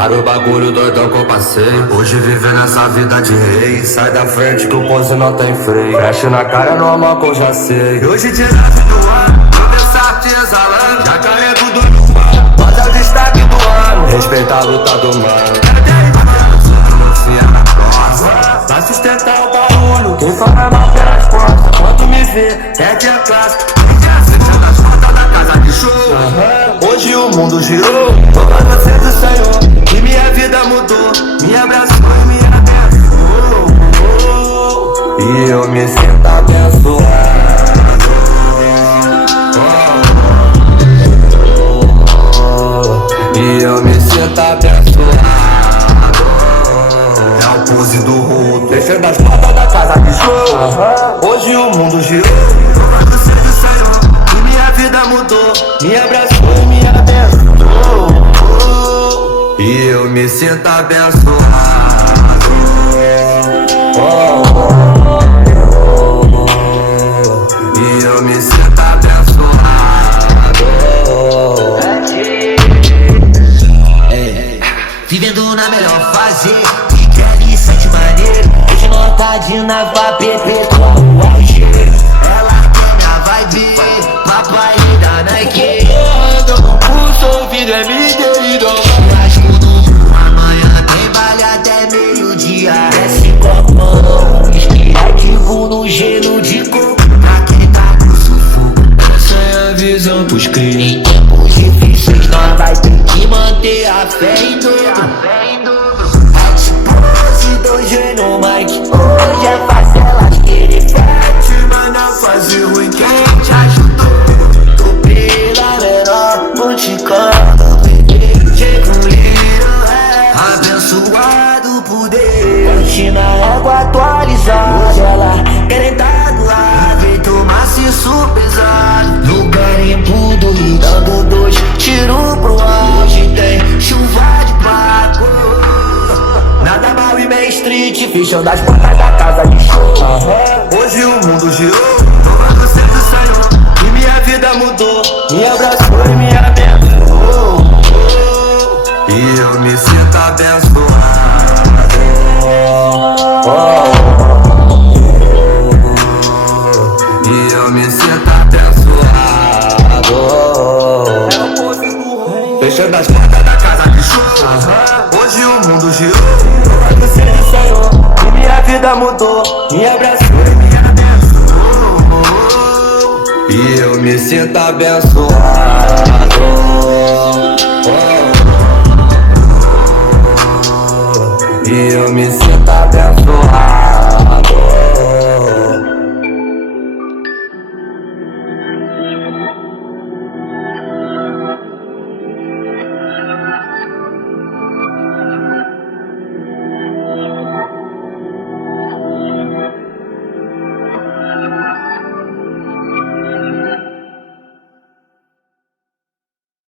Para o bagulho doidão que eu passei. Hoje viver nessa vida de rei. Sai da frente que o pose não tem freio. Feche na cara normal que eu já sei. Hoje tirado do ar, começar te exalando. Já carrego do mar, mas é o destaque do ano. Respeitar a luta do mano. Pra sustentar o barulho, quem fala mal pelas costas. Quando me vê, perde a classe. Fechando as portas da casa de show. Hoje o mundo girou, louvado seja o Senhor. E minha vida mudou, me abraçou e me abençoou. E eu me sinto abençoado. E eu me sinto abençoado. É o pose do rodo, fechando as portas da casa de show. Hoje o mundo girou, louvado seja o Senhor. E minha vida mudou, me abraçou e me abençoou. E eu me sinto abençoado. E eu me sinto abençoado. Vivendo na melhor fase, que ali sente maneiro. Hoje notadinha pra PP como o auge. Ela quer minha vibe, papai da Nike. Ando com pulso, ouvido é MD e dom. Amanhã tem baile até meio-dia. Desce copão, inspirativo no gelo de coco. Pra quem tá com sufoco, essa é a visão pros cria. Em tempos difíceis nós vai ter que manter a fé em dobro. Pose do gênio Mike. Hoje é parcelas que ele fete, mas não faz ruim quem te ajudou. Tô pela menor, multicando. Abençoado por Deus, China égua atualizada. Ela querem dar do lado, feito maciço pesado. No garimpo do Rio, dando dois tiros pro ar. Hoje tem chuva de placo. Nada mal e Main Street, fechando as portas da casa de show. Hoje o mundo girou, louvado seja o Senhor. E minha vida mudou, me abraçou e me abençoou. E eu me sinto abençoado. E eu me sinto abençoado. Fechando as portas da casa de show. Hoje o mundo girou, louvado seja o Senhor. E minha vida mudou, me abraçou e me abençoou. E eu me sinto abençoado. E eu me sinto